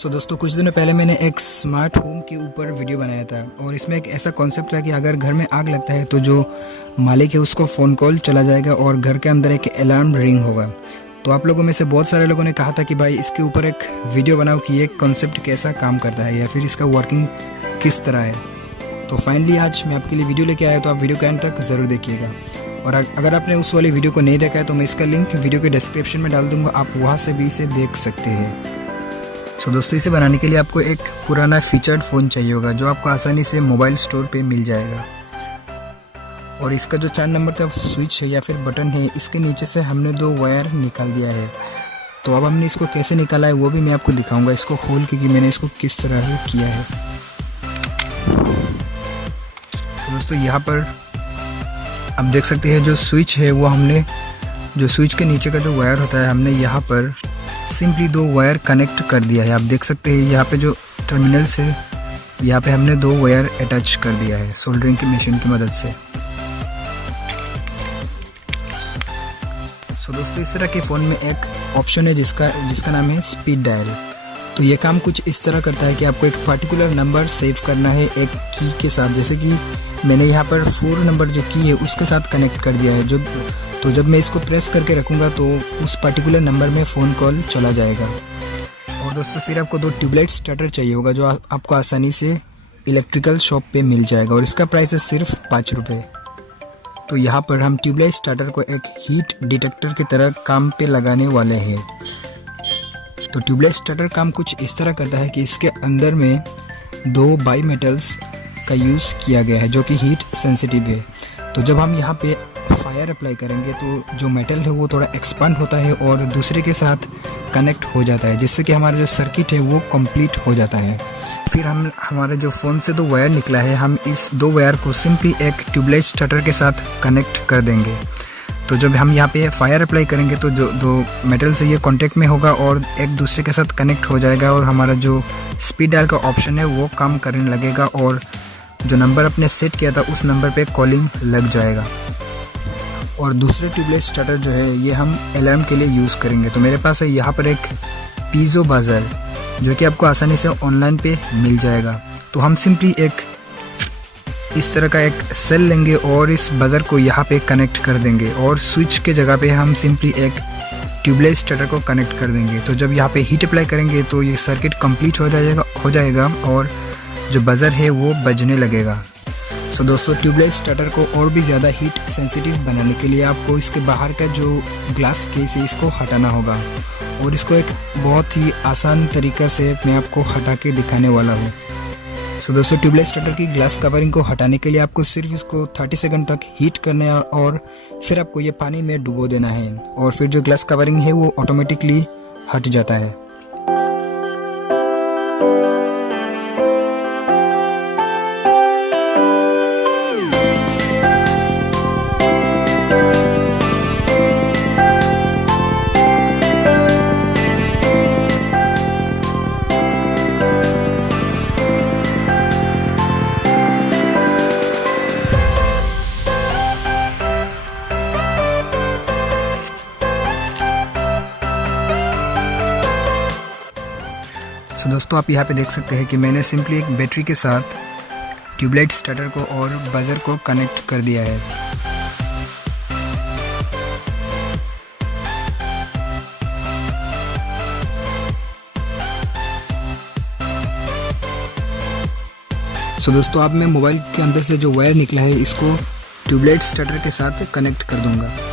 दोस्तों कुछ दिनों पहले मैंने एक स्मार्ट होम के ऊपर वीडियो बनाया था और इसमें एक ऐसा कॉन्सेप्ट था कि अगर घर में आग लगता है तो जो मालिक है उसको फ़ोन कॉल चला जाएगा और घर के अंदर एक अलार्म रिंग होगा। तो आप लोगों में से बहुत सारे लोगों ने कहा था कि भाई इसके ऊपर एक वीडियो बनाओ कि ये कॉन्सेप्ट कैसा काम करता है या फिर इसका वर्किंग किस तरह है। तो फाइनली आज मैं आपके लिए वीडियो लेके आया, तो आप वीडियो के अंत तक ज़रूर देखिएगा। और अगर आपने उस वाली वीडियो को नहीं देखा है तो मैं इसका लिंक वीडियो के डिस्क्रिप्शन में डाल दूँगा, आप वहाँ से भी इसे देख सकते हैं। दोस्तों इसे बनाने के लिए आपको एक पुराना फीचर्ड फ़ोन चाहिए होगा जो आपको आसानी से मोबाइल स्टोर पे मिल जाएगा। और इसका जो 4 नंबर का स्विच है या फिर बटन है, इसके नीचे से हमने 2 वायर निकाल दिया है। तो अब हमने इसको कैसे निकाला है वो भी मैं आपको दिखाऊंगा, इसको खोल के कि मैंने इसको किस तरह से किया है। तो दोस्तों यहाँ पर आप देख सकते हैं जो स्विच है वो हमने, जो स्विच के नीचे का जो वायर होता है, हमने यहाँ पर सिंपली 2 वायर कनेक्ट कर दिया है। आप देख सकते हैं यहाँ पे जो टर्मिनल्स है, यहाँ पे हमने 2 वायर अटैच कर दिया है सोल्डरिंग की मशीन की मदद से। दोस्तों इस तरह के फ़ोन में एक ऑप्शन है जिसका नाम है स्पीड डायल। तो ये काम कुछ इस तरह करता है कि आपको एक पर्टिकुलर नंबर सेव करना है एक की के साथ, जैसे कि मैंने यहाँ पर 4 नंबर जो की है उसके साथ कनेक्ट कर दिया है। तो जब मैं इसको प्रेस करके रखूँगा तो उस पर्टिकुलर नंबर में फ़ोन कॉल चला जाएगा। और दोस्तों फिर आपको 2 ट्यूबलाइट स्टार्टर चाहिए होगा जो आपको आसानी से इलेक्ट्रिकल शॉप पे मिल जाएगा और इसका प्राइस है सिर्फ 5 रुपये। तो यहाँ पर हम ट्यूबलाइट स्टार्टर को एक हीट डिटेक्टर की तरह काम पे लगाने वाले हैं। तो ट्यूबलाइट स्टार्टर काम कुछ इस तरह करता है कि इसके अंदर में 2 बाई मेटल्स का यूज़ किया गया है जो कि हीट सेंसिटिव है। तो जब हम यहाँ पे फायर अप्लाई करेंगे तो जो मेटल है वो थोड़ा एक्सपांड होता है और दूसरे के साथ कनेक्ट हो जाता है, जिससे कि हमारा जो सर्किट है वो कंप्लीट हो जाता है। फिर हम हमारे जो फ़ोन से 2 वायर निकला है, हम इस 2 वायर को सिंपली एक ट्यूबलाइट स्टार्टर के साथ कनेक्ट कर देंगे। तो जब हम यहाँ पे फायर अप्लाई करेंगे तो जो 2 मेटल से ये कांटेक्ट में होगा और एक दूसरे के साथ कनेक्ट हो जाएगा और हमारा जो स्पीड डायल का ऑप्शन है वो काम करने लगेगा और जो नंबर अपने सेट किया था उस नंबर पे कॉलिंग लग जाएगा। और दूसरे ट्यूबलाइट स्टार्टर जो है ये हम अलार्म के लिए यूज़ करेंगे। तो मेरे पास है यहाँ पर एक पीजो बजर जो कि आपको आसानी से ऑनलाइन पे मिल जाएगा। तो हम सिंपली एक इस तरह का एक सेल लेंगे और इस बजर को यहाँ पे कनेक्ट कर देंगे और स्विच के जगह पे हम सिंपली एक ट्यूबलाइट स्टार्टर को कनेक्ट कर देंगे। तो जब यहाँ पे हीट अप्लाई करेंगे तो ये सर्किट कंप्लीट हो जाएगा और जो बजर है वो बजने लगेगा। दोस्तों ट्यूबलाइट स्टार्टर को और भी ज़्यादा हीट सेंसिटिव बनाने के लिए आपको इसके बाहर का जो ग्लास केस है इसको हटाना होगा और इसको एक बहुत ही आसान तरीक़ा से मैं आपको हटा के दिखाने वाला हूँ। दोस्तों ट्यूबलाइट स्टार्टर की ग्लास कवरिंग को हटाने के लिए आपको सिर्फ इसको 30 सेकंड तक हीट करना है और फिर आपको ये पानी में डुबो देना है और फिर जो ग्लास कवरिंग है वो ऑटोमेटिकली हट जाता है। दोस्तों आप यहाँ पे देख सकते हैं कि मैंने सिंपली एक बैटरी के साथ ट्यूबलाइट स्टार्टर को और बजर को कनेक्ट कर दिया है। दोस्तों अब मैं मोबाइल के अंदर से जो वायर निकला है इसको ट्यूबलाइट स्टार्टर के साथ कनेक्ट कर दूंगा।